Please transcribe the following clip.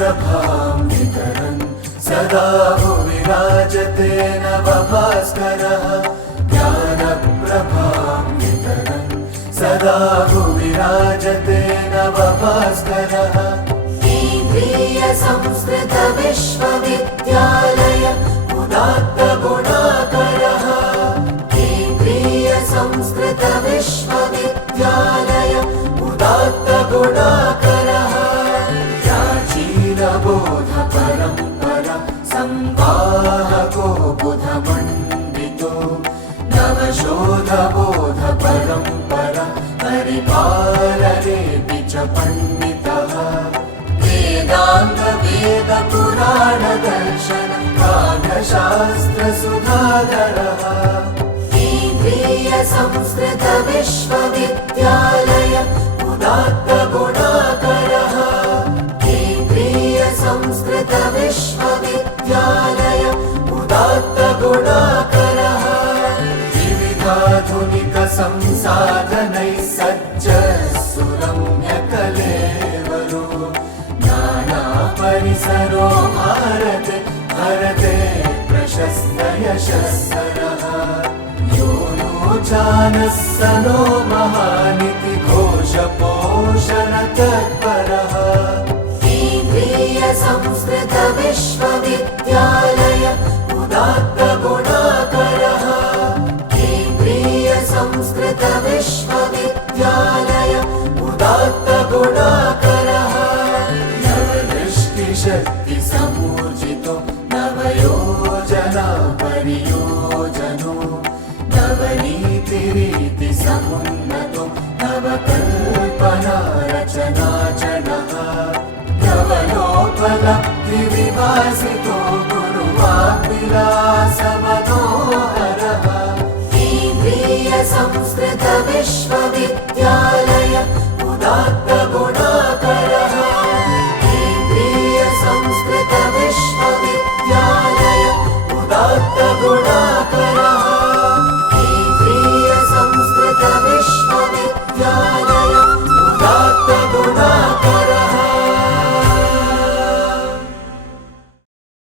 ज्ञानप्रभां वितरन् सदा भुवि विराजते नवभास्करः ज्ञानप्रभां वितरन् सदा भुवि विराजते नवभास्करः केन्द्रीय संस्कृत विश्वविद्यालय उदात्त गुणाकरः केन्द्रीय संस्कृत विश्वविद्यालय उदात्त गुणाकरः प्राचीनबोध परम्परा संवाहको बुधमण्डितो नवशोधबोध परम्परा परिपालनेऽपि च पंडितः वेदांग वेद पुराण दर्शन काव्यशास्त्र सुधाधरः केन्द्रीय संस्कृत विश्वविद्यालय उदात्त गुणाकरः केन्द्रीय संस्कृत विश्वविद्यालय उदात्त गुणाकरः विविधाधुनिक संसाधनैः सज्ज सुरम्य कलेवरो नाना परिसरो भारते भरते प्रशस्त यशस्सरः यो नो जानः स नो महानिति घोषपोषण तत्परः केन्द्रीय संस्कृत विश्वविद्यालय उदात्त गुणाकरः केन्द्रीय संस्कृत विश्वविद्यालय उदात्त गुणाकरः नवदृष्टिशक्ति समूर्जितो नवयोजना परियोजनो नवनीतिरीति समुन्नतो नवकल्पना रचनाचनः नवलोपलब्धि विभासितो गुरुवाग्विलासमनोहरः केन्द्रीय संस्कृत विश्वविद्यालय उदात्त